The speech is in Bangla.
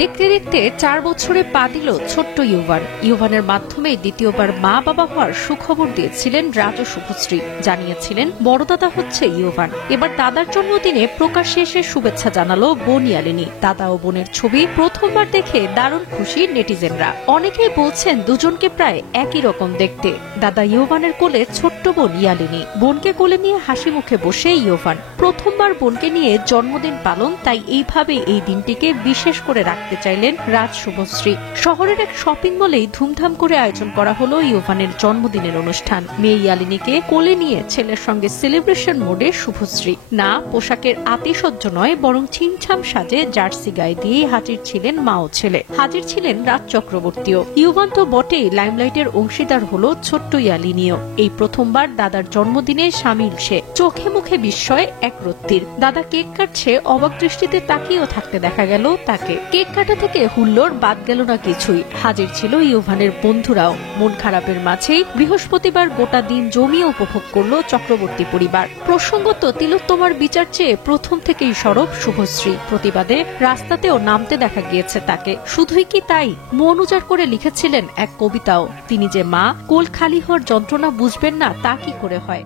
দেখতে দেখতে 4 বছরে পা দিল ছোট্ট ইউভানের মাধ্যমে দ্বিতীয়বার মা বাবা হওয়ার সুখবর দিয়েছিলেন রাজ ও শুভশ্রী। জানিয়েছিলেন বড় দাদা হচ্ছে ইউভান। এবার দাদার জন্মদিনে প্রকাশ্যে এসে শুভেচ্ছা জানালো বোন ইয়ালিনী। দাদা ও বোনের ছবি প্রথমবার দেখে দারুণ খুশি নেটিজেনরা। অনেকেই বলছেন দুজনকে প্রায় একই রকম দেখতে। দাদা ইউভানের কোলে ছোট্ট বোন ইয়ালিনী, বোনকে কোলে নিয়ে হাসি মুখে বসে ইউভান। প্রথমবার বোনকে নিয়ে জন্মদিন পালন, তাই এইভাবে এই দিনটিকে বিশেষ করে রাখতে চাইলেন রাজ শুভশ্রী। শহরের এক শপিং মলেই ধুমধাম করে আয়োজন করা হলো ইউভানের জন্মদিনের অনুষ্ঠান। মেয়ে ইয়ালিনীকে কোলে নিয়ে ছেলের সঙ্গে সেলিব্রেশন মোডে শুভশ্রী। না পোশাকের আতিশয্য নয়, বরং ছিমছাম সাজে জার্সি গায়ে দিয়ে হাজির ছিলেন মা ও ছেলে। হাজির ছিলেন রাজ চক্রবর্তীও। ইউভান তো বটেই, লাইমলাইটের অংশীদার হলো ছোট্ট ইয়ালিনীও। এই প্রথমবার দাদার জন্মদিনে সামিল সে। চোখে মুখে বিস্ময় এক রত্তির। দাদা কেক কাটছে, অবাক দৃষ্টিতে তাকিয়েও থাকতে দেখা গেল তাকে। কেক কাটা থেকে হুল্লোড় বাদ গেল না কিছুই। হাজির ছিল ইউভানের বন্ধুরাও। মন খারাপের মাঝেই বৃহস্পতিবার গোটা দিন জমিয়ে উপভোগ করলো চক্রবর্তী পরিবার। প্রসঙ্গত তিলোত্তমার বিচার চেয়ে প্রথম থেকেই সরব শুভশ্রী। প্রতিবাদে রাস্তাতেও নামতে দেখা গিয়েছে তাকে। শুধুই কি তাই, মন উজাড় করে লিখেছিলেন এক কবিতাও। তিনি যে মা, কোল খালি হওয়ার যন্ত্রণা বুঝবেন না তা কি করে হয়।